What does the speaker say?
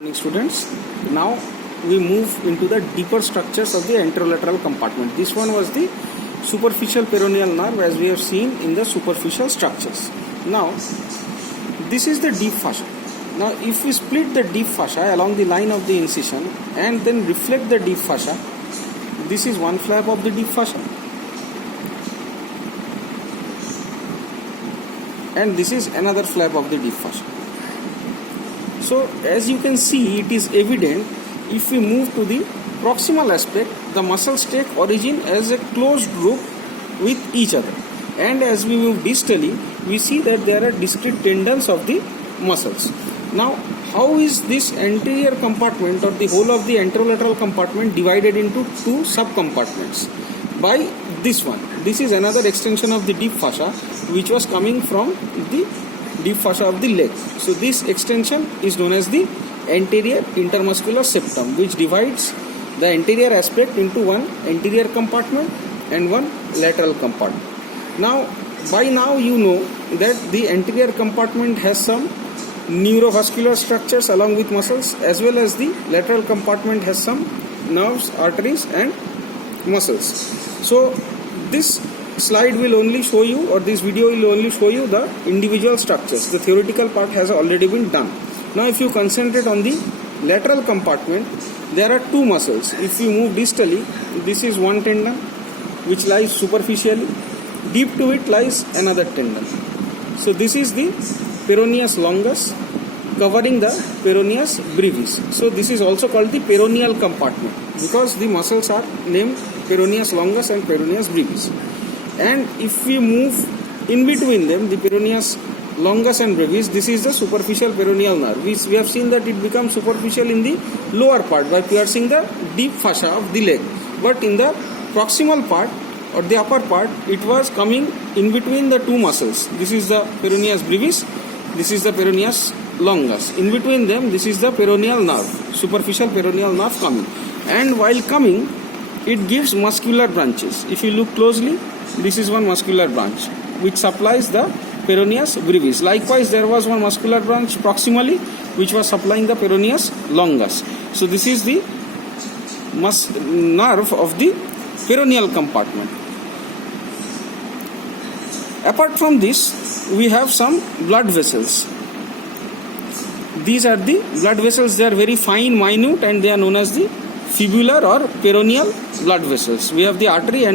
Morning students, now we move into the deeper structures of the anterolateral compartment. This one was the superficial peroneal nerve, as we have seen in the superficial structures. Now this is the deep fascia. Now if we split the deep fascia along the line of the incision and then reflect the deep fascia, this is one flap of the deep fascia and this is another flap of the deep fascia. So as you can see, it is evident if we move to the proximal aspect, the muscles take origin as a closed group with each other, and as we move distally, we see that there are discrete tendons of the muscles. Now how is this anterior compartment or the whole of the anterolateral compartment divided into two subcompartments? By this one. This is another extension of the deep fascia which was coming from the deep fascia of the leg. So this extension is known as the anterior intermuscular septum, which divides the anterior aspect into one anterior compartment and one lateral compartment. Now by now you know that the anterior compartment has some neurovascular structures along with muscles, as well as the lateral compartment has some nerves, arteries and muscles. So this slide will only show you, or this video will only show you the individual structures. The theoretical part has already been done. Now if you concentrate on the lateral compartment, there are two muscles. If you move distally, this is one tendon which lies superficially. Deep to it lies another tendon. So this is the peroneus longus covering the peroneus brevis. So this is also called the peroneal compartment because the muscles are named peroneus longus and peroneus brevis. And if we move in between them, the peroneus longus and brevis, this is the superficial peroneal nerve. We have seen that it becomes superficial in the lower part by piercing the deep fascia of the leg. But in the proximal part or the upper part, it was coming in between the two muscles. This is the peroneus brevis, this is the peroneus longus. In between them, this is the peroneal nerve, superficial peroneal nerve coming. And while coming, it gives muscular branches. If you look closely, this is one muscular branch which supplies the peroneus brevis. Likewise, there was one muscular branch proximally which was supplying the peroneus longus. So this is the nerve of the peroneal compartment. Apart from this, we have some blood vessels. These are the blood vessels. They are very fine, minute, and they are known as the fibular or peroneal blood vessels. We have the artery and